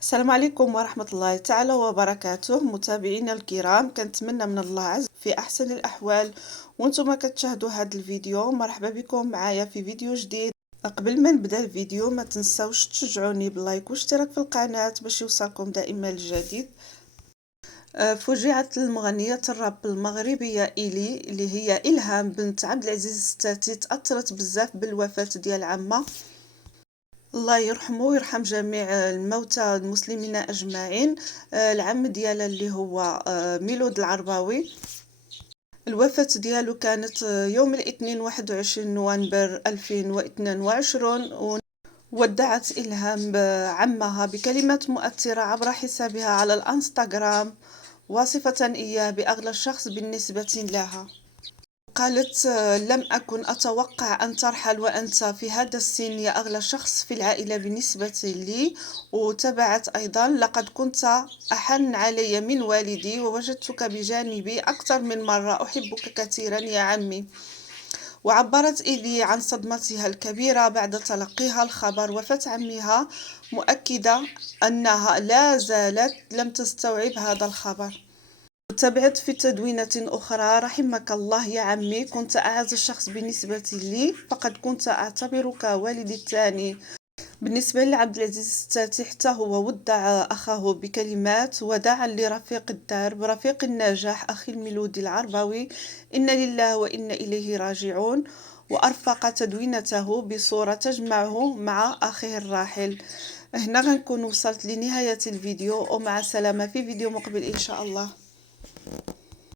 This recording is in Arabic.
السلام عليكم ورحمة الله تعالى وبركاته متابعينا الكرام، كنتمنى من الله عز في أحسن الأحوال وانتم كتشاهدوا هذا الفيديو. مرحبا بكم معايا في فيديو جديد. قبل ما نبدا الفيديو ما تنساوش تشجعوني باللايك واشتراك في القناة باش يوصلكم دائما الجديد. فوجئت المغنية الراب المغربية إيلي اللي هي إلهام بنت عبد العزيز الستاتي تأثرت بزاف بالوفاة ديال عمها، الله يرحمه ويرحم جميع الموتى المسلمين أجمعين. العم ديالها اللي هو ميلود العرباوي، الوفاة ديالو كانت يوم الاثنين 21 نوفمبر 2022. ودعت إلهام عمها بكلمات مؤثرة عبر حسابها على الانستغرام، واصفة إياه بأغلى شخص بالنسبة لها. قالت: لم أكن أتوقع أن ترحل وأنت في هذا السن يا أغلى شخص في العائلة بالنسبة لي. وتبعت أيضا: لقد كنت أحن علي من والدي ووجدتك بجانبي أكثر من مرة، أحبك كثيرا يا عمي. وعبرت إيلي عن صدمتها الكبيرة بعد تلقيها الخبر وفاة عمها، مؤكدة أنها لا زالت لم تستوعب هذا الخبر. تابعت في تدوينة أخرى: رحمك الله يا عمي، كنت أعز شخص بالنسبة لي، فقد كنت أعتبرك والدي الثاني. بالنسبة لعبد العزيز الستاتي، حتى هو ودع أخاه بكلمات وداعا لرفيق الدرب رفيق النجاح أخي الميلودي العرباوي: إن لله وإنا إليه راجعون. وأرفق تدوينته بصورة تجمعه مع أخيه الراحل. هنا غنكون وصلت لنهاية الفيديو، ومع السلامة في فيديو مقبل إن شاء الله.